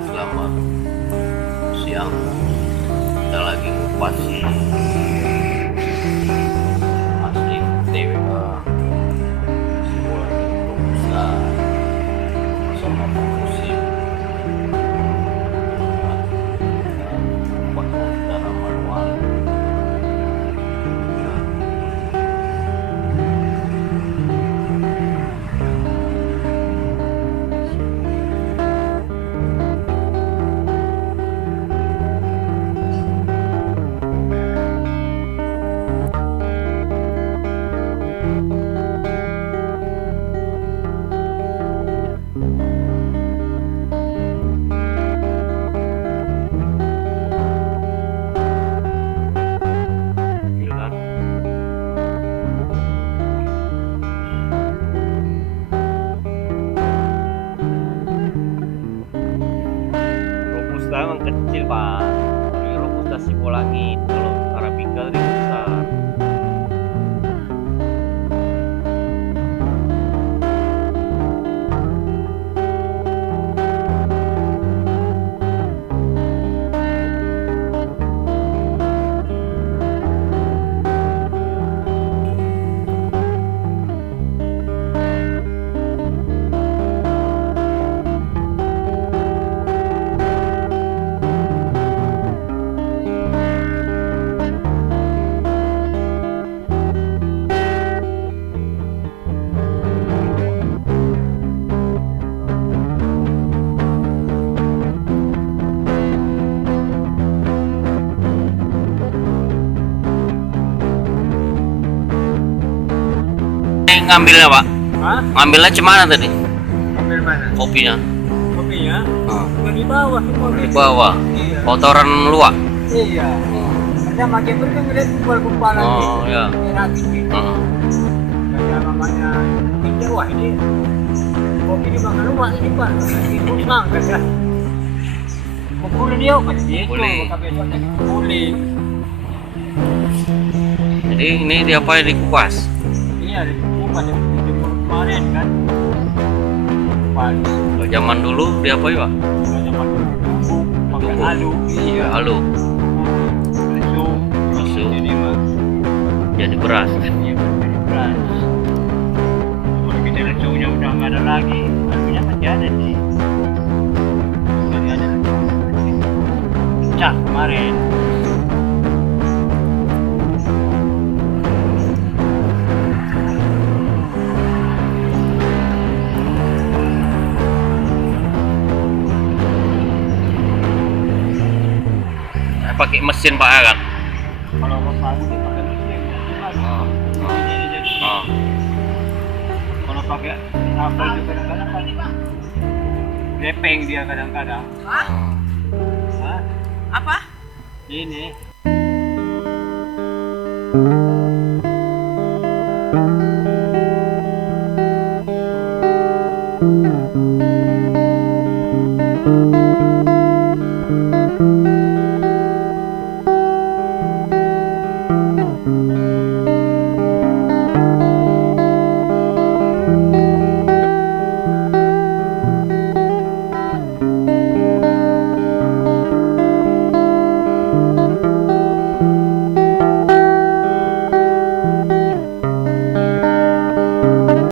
Selamat siang, kita lagi ngupasi asli TWA sebuah robusta bersama musim pakai secara manual. Robusta emang kecil pak, ini robusta Sipolangit. Kalau Arabica tadi besar. Ngambilnya pak? Hah? Ngambilnya cemana tadi? Ambil mana? Kopinya? Kopinya? Oh. Yang di bawah semua. Di bawah. Iya. Kotoran luak. Iya. Ada makin kan ngeliat kumpul-kumpulan Oh, gitu. iya. Rapi gitu. Kayak namanya ini wah ini kopi ini makan luak ini pak. Ini memang kata. Kumpulin dia kan gitu. Kumpulin. Maka besoknya kumpulin. Jadi ini diapain, dikupas? Iya ada kupas yang dijemur kemarin kan. Pagi. Kalau zaman dulu diapain pak? Banyak makan bumbu, makan Bumbu. alu. Iya. Alu. Susu. Ini mah. Jadi beras. Iya, jadi beras. Kalau kita lesunya udah nggak ada lagi, alunya masih ada sih. Masih ada. Pecah kemarin. Pakai mesin pak kan? Kalau pakai ini pakai mesin, Oh. ini jadi. Oh. Kalau pakai apa juga kadang-kadang kan gepeng dia kadang-kadang. Hah? Hah? Apa? Ini.